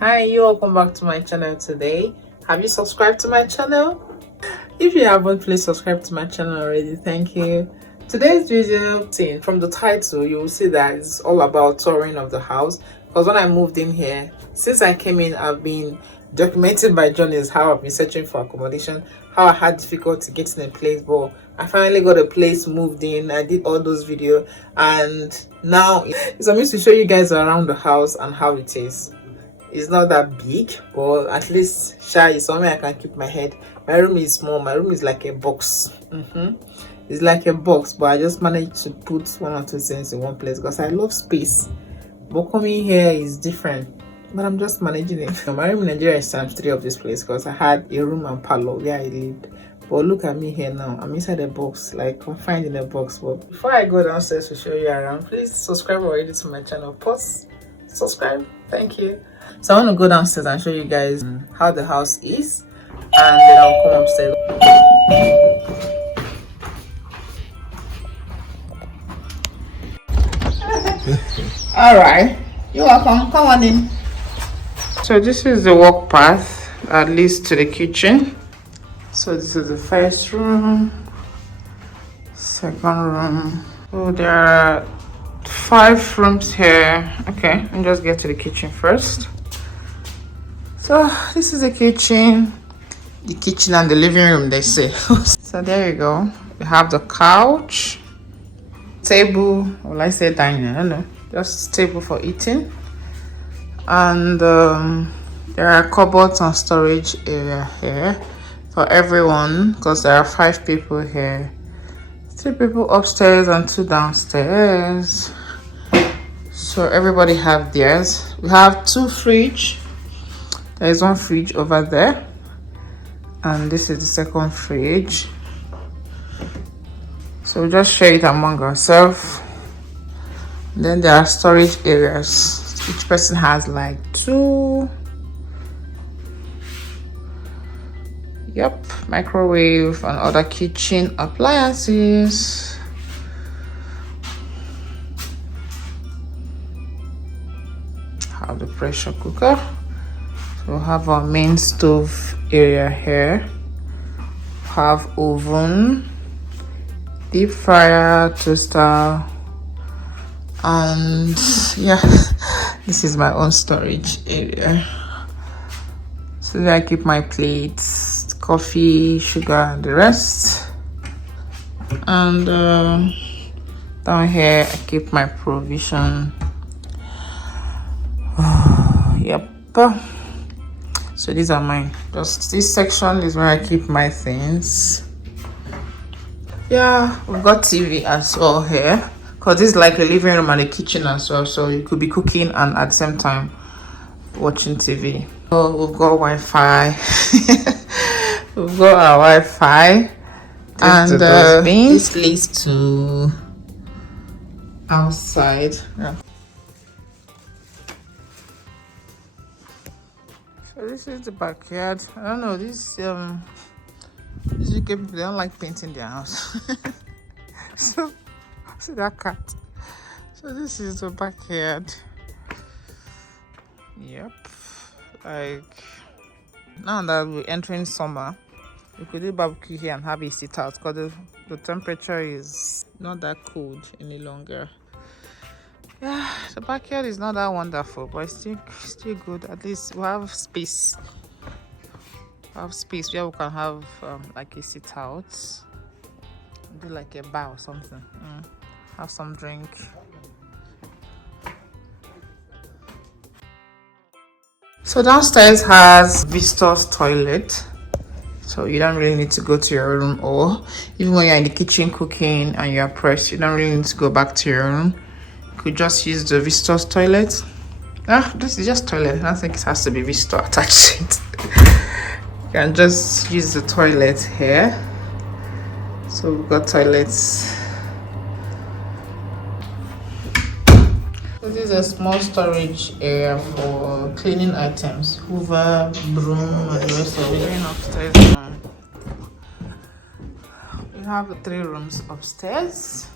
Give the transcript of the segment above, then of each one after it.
Hi, you welcome back to my channel today. Have you subscribed to my channel? If you haven't, please subscribe to my channel already. Thank you. Today's video, from the title, you will see that it's all about touring of the house. Because when I moved in here, since I came in, I've been documenting my journeys, how I've been searching for accommodation, how I had difficulty getting a place, but I finally got a place, moved in. I did all those videos, and now it's a means to show you guys around the house and how it is. It's not that big, but at least shy is somewhere I can keep my head. My room is small. My room is like a box. It's like a box, but I just managed to put one or two things in one place because I love space. But coming here is different, but I'm just managing it. My room in Nigeria is times 3 of this place because I had a room and parlor where I lived. But look at me here now. I'm inside a box, like confined in a box. But before I go downstairs to show you around, please subscribe already to my channel. Pause, subscribe. Thank you. So I want to go downstairs and show you guys how the house is, and then I'll come upstairs. All right, you're welcome. Come on in. So this is the walk path that leads to the kitchen. So this is the first room, second room. So there are 5 rooms here. Okay, let me just get to the kitchen first. So this is the kitchen and the living room, they say. So there you go. We have the couch, table, or I say dining, I don't know, just table for eating, and there are cupboards and storage area here for everyone because there are 5 people here, 3 people upstairs and 2 downstairs. So everybody have theirs. We have 2 fridge. There is 1 fridge over there, and this is the second fridge. So we'll just share it among ourselves. Then there are storage areas. Each person has like 2. Yep, microwave and other kitchen appliances. Have the pressure cooker. We'll have our main stove area here. Have oven, deep fryer, toaster, and yeah, this is my own storage area. So there I keep my plates, coffee, sugar, and the rest. And down here I keep my provision. Yep. So these are mine. Just this section is where I keep my things. Yeah, we've got TV as well here because this is like a living room and a kitchen as well, so you could be cooking and at the same time watching TV. So we've got Wi-Fi. We've got our Wi-Fi, and this leads to outside. Yeah. So this is the backyard. I don't know, these UK people, they don't like painting their house. So see that cat. So this is the backyard. Yep. Like now that we're entering summer, we could do barbecue here and have a sit out because the temperature is not that cold any longer. Yeah, the backyard is not that wonderful, but it's still good. At least we have space. We have space where we can have like a sit out, do like a bar or something. Have some drink. So downstairs has visitors toilet, so you don't really need to go to your room, or even when you're in the kitchen cooking and you're pressed, you don't really need to go back to your room. Could just use the visitors toilet. This is just toilet. I don't think it has to be visitor attached to it. You can just use the toilet here. So we've got toilets. So this is a small storage area for cleaning items, hoover, broom, and the rest of it. Going upstairs now. We have the 3 rooms upstairs.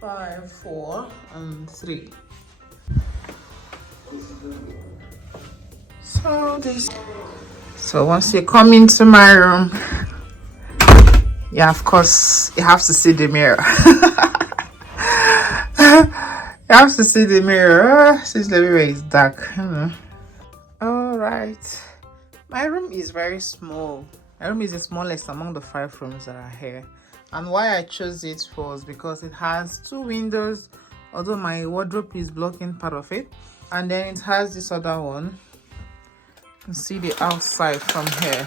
5, 4, and 3. So once you come into my room, yeah, of course, you have to see the mirror. You have to see the mirror. Since the mirror is dark. All right. My room is very small. My room is the smallest among the 5 rooms that are here. And why I chose it was because it has 2 windows, although my wardrobe is blocking part of it. And then it has this other one. You can see the outside from here.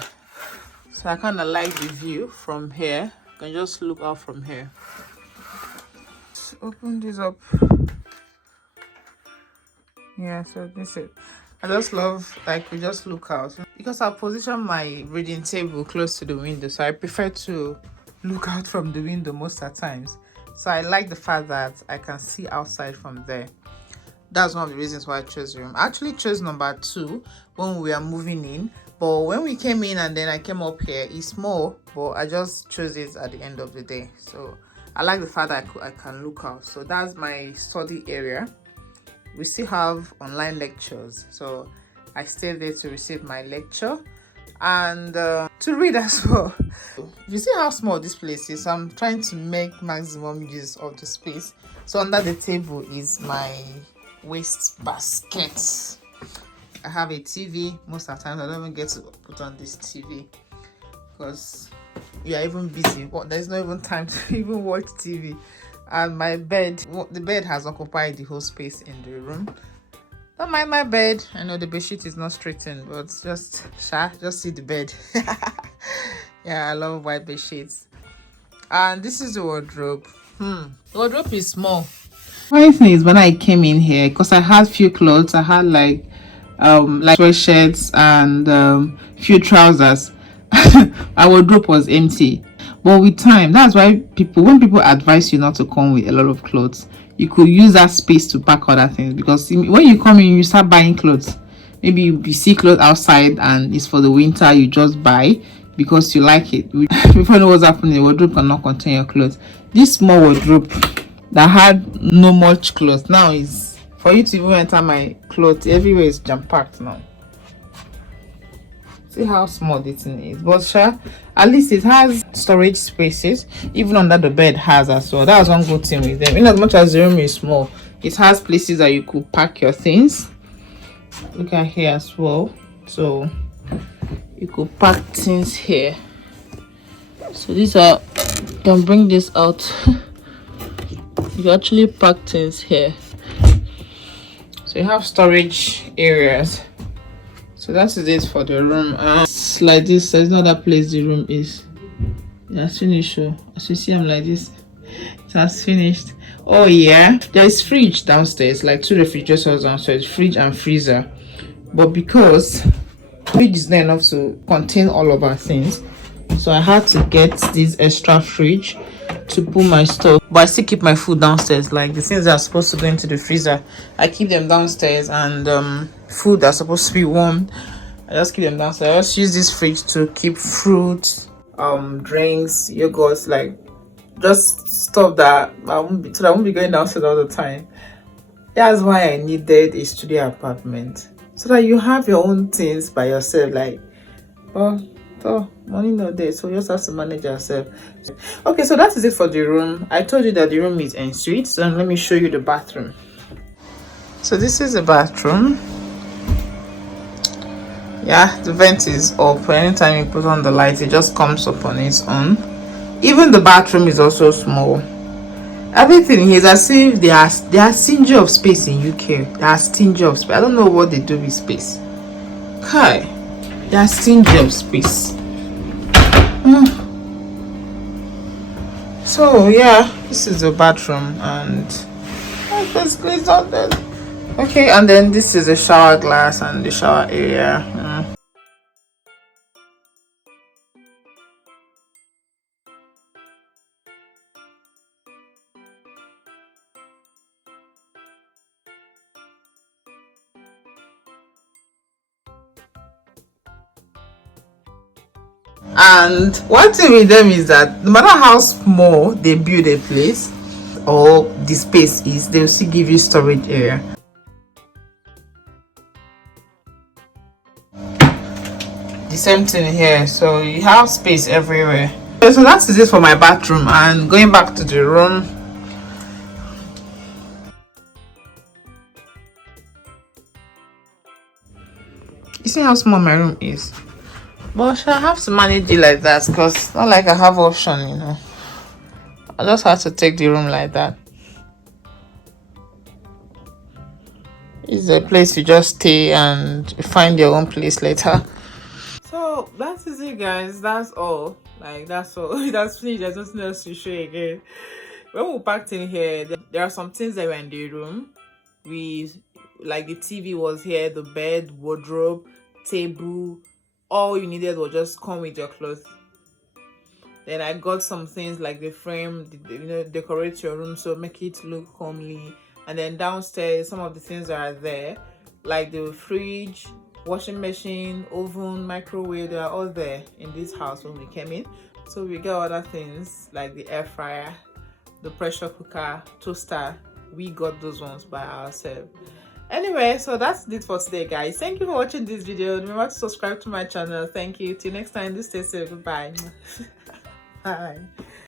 So I kind of like the view from here. You can just look out from here. Let's open this up. Yeah, so this is, I just love, like, we just look out because I position my reading table close to the window, so I prefer to look out from the window most of the times. So I like the fact that I can see outside from there. That's one of the reasons why I chose the room. I actually chose number 2 when we were moving in, but when we came in and then I came up here, it's small, but I just chose it at the end of the day. So I like the fact that I can look out. So that's my study area. We still have online lectures, so I stay there to receive my lecture and to read as well. You see how small this place is, so I'm trying to make maximum use of the space. So under the table is my waste basket. I have a TV. Most of the time I don't even get to put on this TV because we are even busy. Well, there's not even time to even watch TV. And my bed, the bed has occupied the whole space in the room. Don't mind my bed. I know the bedsheet is not straightened, but just see the bed. Yeah, I love white bed sheets. And this is the wardrobe. The wardrobe is small. Funny thing is, when I came in here, because I had few clothes, I had like sweatshirts and few trousers. Our wardrobe was empty. But with time, that's why when people advise you not to come with a lot of clothes, you could use that space to pack other things. Because when you come in, you start buying clothes. Maybe you see clothes outside and it's for the winter, you just buy because you like it. Before you know what's happening, the wardrobe cannot contain your clothes. This small wardrobe that had no much clothes now is for you to even enter my clothes. Everywhere is jam-packed now. See how small this thing is, but at least it has storage spaces. Even under the bed has as well. That was one good thing with them. In as much as the room is small, it has places that you could pack your things. Look at here as well, so you could pack things here. So these are, you can bring this out. You actually pack things here, so you have storage areas. So that is it for the room. It's like this. There's no other place the room is. It has finished. As you see, I'm like this. It has finished. Oh yeah, there is fridge downstairs, like 2 refrigerators downstairs, fridge and freezer. But because fridge is not enough to contain all of our things, so I had to get this extra fridge to put my stuff. But I still keep my food downstairs. Like the things that are supposed to go into the freezer, I keep them downstairs, and food that's supposed to be warm, I just keep them downstairs. I just use this fridge to keep fruit, drinks, yogurts, like just stuff that I won't be going downstairs all the time. That's why I needed a studio apartment, so that you have your own things by yourself. Like, so money not there, so you just have to manage yourself. Okay, so that is it for the room. I told you that the room is ensuite, so let me show you the bathroom. So this is the bathroom. Yeah, the vent is up. Anytime you put on the light, it just comes up on its own. Even the bathroom is also small. Everything is as if they are stingy of space in UK. They are stingy of space. I don't know what they do with space. Kai, they are stingy of space. So yeah, this is the bathroom, and basically it's not there. Okay, and then this is the shower glass and the shower area. And one thing with them is that no matter how small they build a place or the space is, they'll still give you storage area. the same thing here, so you have space everywhere. Okay, so that is it for my bathroom. And going back to the room, you see how small my room is. But I have to manage it like that because it's not like I have option, you know. I just have to take the room like that. It's a place you just stay and find your own place later. So that is it, guys. That's all. Like, that's all. That's finished. There's nothing else to show again. When we packed in here, there are some things that were in the room. We, like, the TV was here, the bed, wardrobe, table. All you needed was just come with your clothes. Then I got some things like the frame, you know, decorate your room, so make it look homely. And then downstairs, some of the things that are there, like the fridge, washing machine, oven, microwave, they are all there in this house when we came in. So we got other things like the air fryer, the pressure cooker, toaster. We got those ones by ourselves. Anyway, so that's it for today, guys. Thank you for watching this video. Remember to subscribe to my channel. Thank you. Till next time, do stay safe. Goodbye. Bye.